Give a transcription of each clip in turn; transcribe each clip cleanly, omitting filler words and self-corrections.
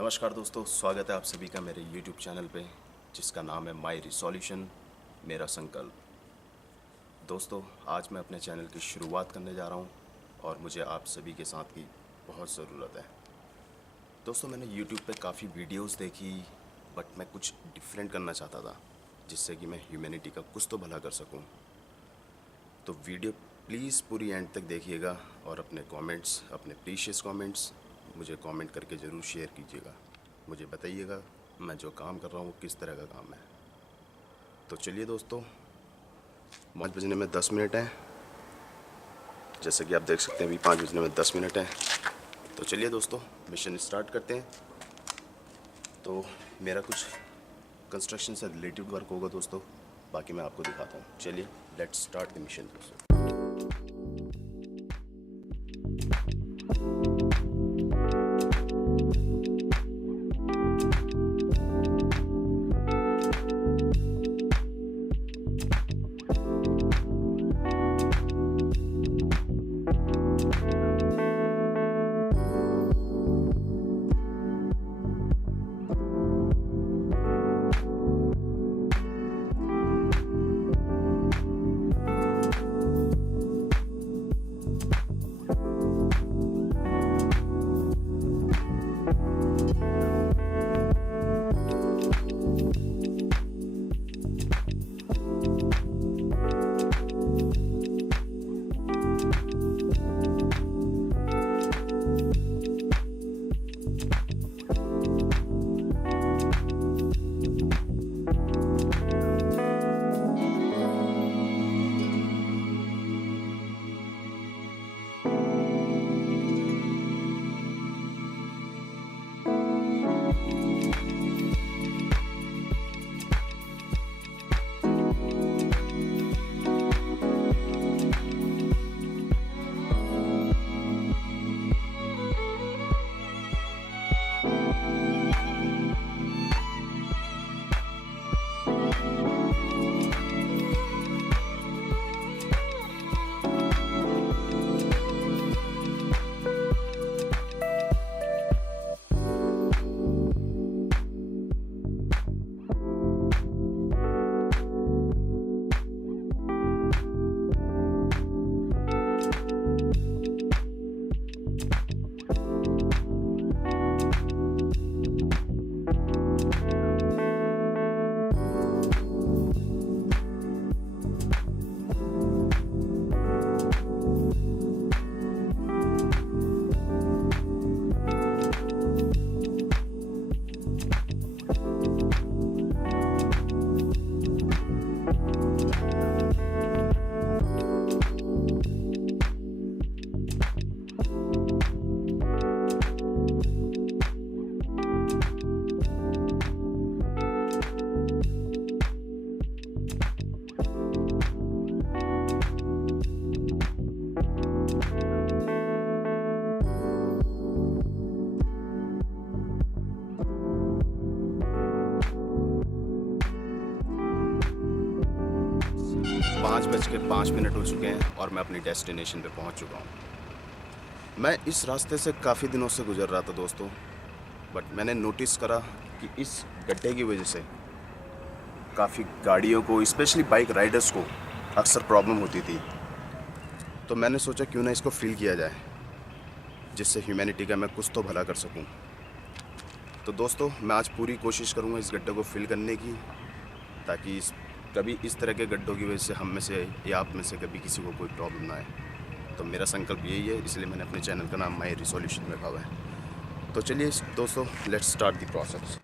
नमस्कार दोस्तों, स्वागत है आप सभी का मेरे YouTube चैनल पे जिसका नाम है माई रिसोल्यूशन मेरा संकल्प। दोस्तों, आज मैं अपने चैनल की शुरुआत करने जा रहा हूँ और मुझे आप सभी के साथ की बहुत ज़रूरत है। दोस्तों, मैंने YouTube पे काफ़ी वीडियोस देखी, बट मैं कुछ डिफरेंट करना चाहता था जिससे कि मैं ह्यूमैनिटी का कुछ तो भला कर सकूँ। तो वीडियो प्लीज़ पूरी एंड तक देखिएगा और अपने कमेंट्स, अपने प्रीशियस कमेंट्स मुझे कमेंट करके ज़रूर शेयर कीजिएगा। मुझे बताइएगा मैं जो काम कर रहा हूँ किस तरह का काम है। तो चलिए दोस्तों, 5 बजने में 10 मिनट हैं। जैसे कि आप देख सकते हैं अभी 5 बजने में 10 मिनट हैं। तो चलिए दोस्तों, मिशन स्टार्ट करते हैं। तो मेरा कुछ कंस्ट्रक्शन से रिलेटेड वर्क होगा दोस्तों, बाकी मैं आपको दिखाता हूँ। चलिए लेट्स स्टार्ट द मिशन दोस्तों। 5:05 हो चुके हैं और मैं अपनी डेस्टिनेशन पे पहुंच चुका हूं। मैं इस रास्ते से काफ़ी दिनों से गुजर रहा था दोस्तों, बट मैंने नोटिस करा कि इस गड्ढे की वजह से काफ़ी गाड़ियों को, स्पेशली बाइक राइडर्स को अक्सर प्रॉब्लम होती थी। तो मैंने सोचा क्यों ना इसको फिल किया जाए, जिससे ह्यूमैनिटी का मैं कुछ तो भला कर सकूं। तो दोस्तों, मैं आज पूरी कोशिश करूंगा इस गड्ढे को फिल करने की, ताकि कभी इस तरह के गड्ढों की वजह से हम में से या आप में से कभी किसी को कोई प्रॉब्लम ना आए। तो मेरा संकल्प यही है, इसलिए मैंने अपने चैनल का नाम माई रिसोल्यूशन रखा हुआ है। तो चलिए दोस्तों, लेट्स स्टार्ट द प्रोसेस।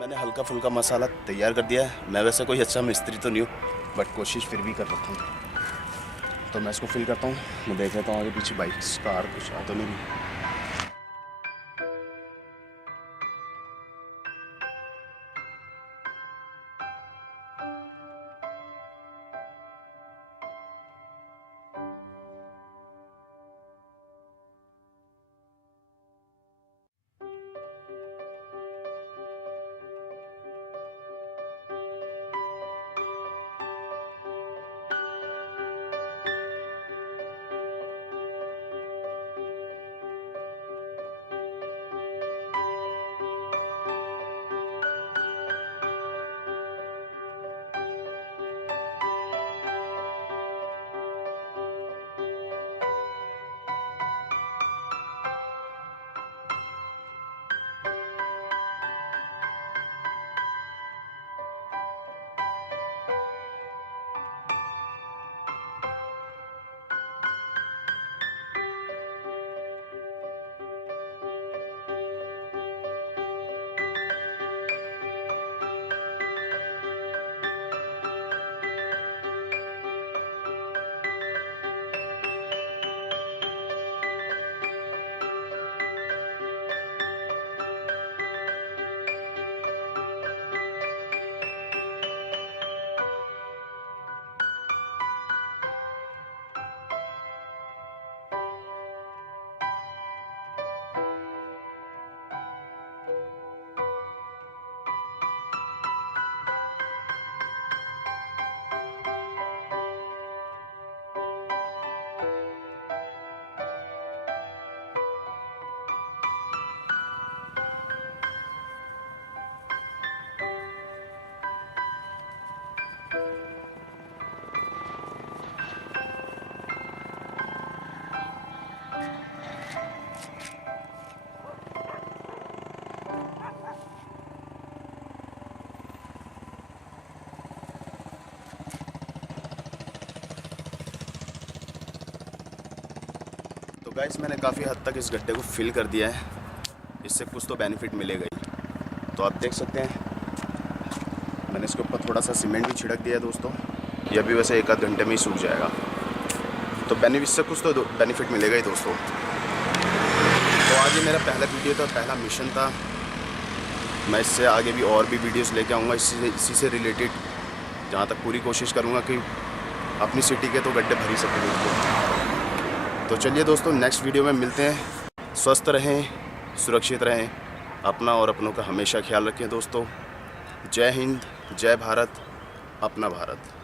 मैंने हल्का फुल्का मसाला तैयार कर दिया है। मैं वैसे कोई अच्छा मिस्त्री तो नहीं हूँ, बट कोशिश फिर भी कर रखा हूँ। तो मैं इसको फिल करता हूँ। मैं देख लेता हूँ आगे पीछे बाइक्स कार कुछ आ तो नहीं। तो गाइस मैंने काफ़ी हद तक इस गड्ढे को फिल कर दिया है। इससे कुछ तो बेनिफिट मिलेगा ही। तो आप देख सकते हैं मैंने इसके ऊपर थोड़ा सा सीमेंट भी छिड़क दिया है दोस्तों। ये अभी वैसे एक आध घंटे में ही सूख जाएगा। तो इससे कुछ तो बेनिफिट मिलेगा ही दोस्तों। तो आज ये मेरा पहला वीडियो था, पहला मिशन था। मैं इससे आगे भी और भी वीडियोस लेके आऊँगा इसी से रिलेटेड, जहाँ तक पूरी कोशिश करूँगा कि अपनी सिटी के तो गड्ढे भर ही सकें दोस्तों। तो चलिए दोस्तों नेक्स्ट वीडियो में मिलते हैं। स्वस्थ रहें, सुरक्षित रहें, अपना और अपनों का हमेशा ख्याल रखें दोस्तों। जय हिंद, जय भारत, अपना भारत।